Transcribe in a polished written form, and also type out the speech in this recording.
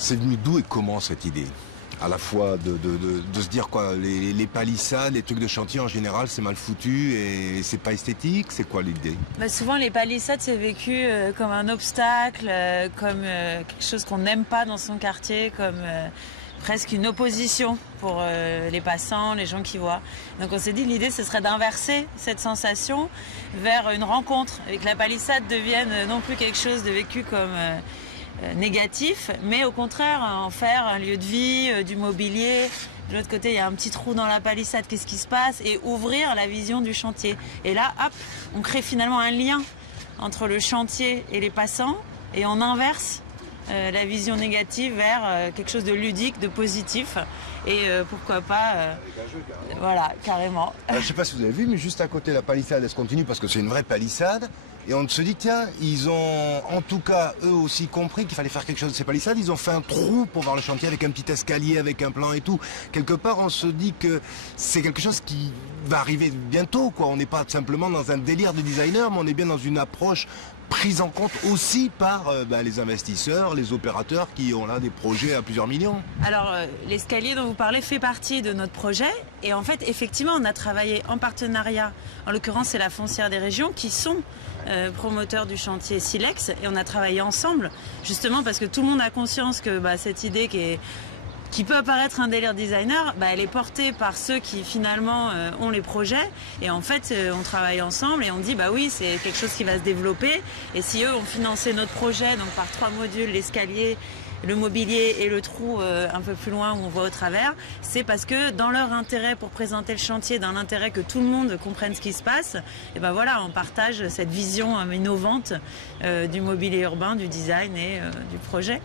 C'est venu d'où et comment cette idée? À la fois de se dire quoi, les palissades, les trucs de chantier en général, c'est mal foutu et c'est pas esthétique. C'est quoi l'idée? Souvent les palissades c'est vécu comme un obstacle, comme quelque chose qu'on n'aime pas dans son quartier, comme presque une opposition pour les passants, les gens qui voient. Donc on s'est dit l'idée ce serait d'inverser cette sensation vers une rencontre et que la palissade devienne non plus quelque chose de vécu comme négatif, mais au contraire en faire un lieu de vie, du mobilier. De l'autre côté, il y a un petit trou dans la palissade, qu'est-ce qui se passe? Et ouvrir la vision du chantier. Et là, hop, on crée finalement un lien entre le chantier et les passants et on inverse la vision négative vers quelque chose de ludique, de positif. Et pourquoi pas, voilà, carrément. Je ne sais pas si vous avez vu, mais juste à côté de la palissade, elle se continue parce que c'est une vraie palissade. Et on se dit, tiens, ils ont en tout cas eux aussi compris qu'il fallait faire quelque chose de ces palissades. Ils ont fait un trou pour voir le chantier avec un petit escalier, avec un plan et tout. Quelque part, on se dit que c'est quelque chose qui va arriver bientôt, quoi. On n'est pas simplement dans un délire de designer, mais on est bien dans une approche prise en compte aussi par les investisseurs, les opérateurs qui ont là des projets à plusieurs millions. Alors l'escalier dont vous parlez fait partie de notre projet et en fait effectivement on a travaillé en partenariat, en l'occurrence c'est la Foncière des Régions qui sont promoteurs du chantier Silex et on a travaillé ensemble justement parce que tout le monde a conscience que cette idée qui peut apparaître un délire designer, elle est portée par ceux qui finalement ont les projets et en fait on travaille ensemble et on dit oui c'est quelque chose qui va se développer et si eux ont financé notre projet donc par 3 modules, l'escalier, le mobilier et le trou un peu plus loin où on voit au travers, c'est parce que dans leur intérêt pour présenter le chantier, dans l'intérêt que tout le monde comprenne ce qui se passe, et voilà, on partage cette vision innovante du mobilier urbain, du design et du projet.